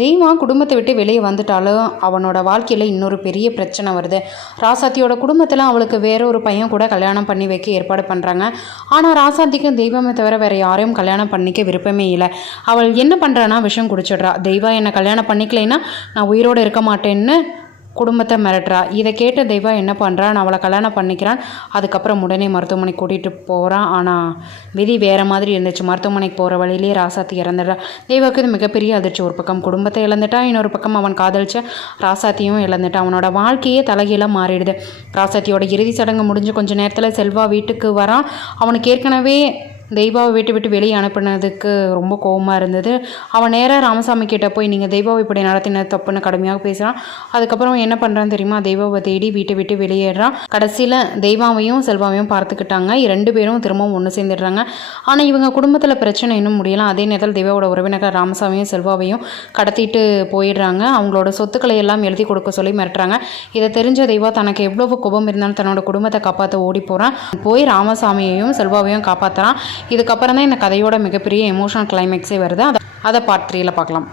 தெய்வா குடும்பத்தை விட்டு வெளியே வந்துட்டாலும் அவனோட வாழ்க்கையில் இன்னொரு பெரிய பிரச்சனை வருது. ராசாத்தியோட குடும்பத்தில் அவளுக்கு வேற ஒரு பையன் கூட கல்யாணம் பண்ணி வைக்க ஏற்பாடு பண்ணுறாங்க. ஆனால் ராசாத்திக்கும் தெய்வமே தவிர வேறு யாரையும் கல்யாணம் பண்ணிக்க விருப்பமே இல்லை. அவள் என்ன பண்ணுறான்னா விஷம் குடிச்சிடுறா. தெய்வா என்னை கல்யாணம் பண்ணிக்கலைன்னா நான் உயிரோடு இருக்க மாட்டேன்னு குடும்பத்தை மிரட்டுறா. இதை கேட்ட தெய்வா என்ன பண்ணுறான், அவளை கல்யாணம் பண்ணிக்கிறான். அதுக்கப்புறம் உடனே மருத்துவமனைக்கு கூட்டிகிட்டு போகிறான். ஆனால் விதி வேறு மாதிரி இருந்துச்சு. மருத்துவமனைக்கு போகிற வழியிலே ராசாத்தி இறந்துடுறா. தெய்வாவுக்கு இது மிகப்பெரிய அதிர்ச்சி. ஒரு பக்கம் குடும்பத்தை இழந்துட்டா, இன்னொரு பக்கம் அவன் காதலிச்ச ராசாத்தியும் இழந்துட்டான். அவனோட வாழ்க்கையே தலைகீழாக மாறிடுது. ராசாத்தியோட இறுதி சடங்கு முடிஞ்சு கொஞ்சம் நேரத்தில் செல்வா வீட்டுக்கு வரான். அவனுக்கு ஏற்கனவே தெய்வாவை விட்டு வெளியே அனுப்புனதுக்கு ரொம்ப கோபமாக இருந்தது. அவன் நேராக ராமசாமி கிட்டே போய் நீங்கள் தெய்வாவை இப்படி நடத்தின தப்புன்னு கடுமையாக பேசுகிறான். அதுக்கப்புறம் என்ன பண்ணுறான்னு தெரியுமா, தெய்வாவை தேடி வீட்டை விட்டு வெளியேறான். கடைசியில் தெய்வாவையும் செல்வாவையும் பார்த்துக்கிட்டாங்க. 2 பேரும் திரும்பவும் ஒன்று சேர்ந்துடுறாங்க. ஆனால் இவங்க குடும்பத்தில் பிரச்சனை இன்னும் முடியலாம். அதே நேரத்தில் தெய்வாவோட உறவினர்கள் ராமசாமியும் செல்வாவையும் கடத்திட்டு போயிடுறாங்க. அவங்களோட சொத்துக்களை எல்லாம் எழுதி கொடுக்க சொல்லி மிரட்டுறாங்க. இதை தெரிஞ்ச தெய்வா தனக்கு எவ்வளவு கோபம் இருந்தாலும் தன்னோட குடும்பத்தை காப்பாற்ற ஓடி போகிறான். போய் ராமசாமியையும் செல்வாவையும் காப்பாற்றுறான். இதுக்கப்புறம் தான் இந்த கதையோட மிகப்பெரிய எமோஷனல் கிளைமேக்ஸே வருது. அதை பார்ட் 3ல பார்க்கலாம்.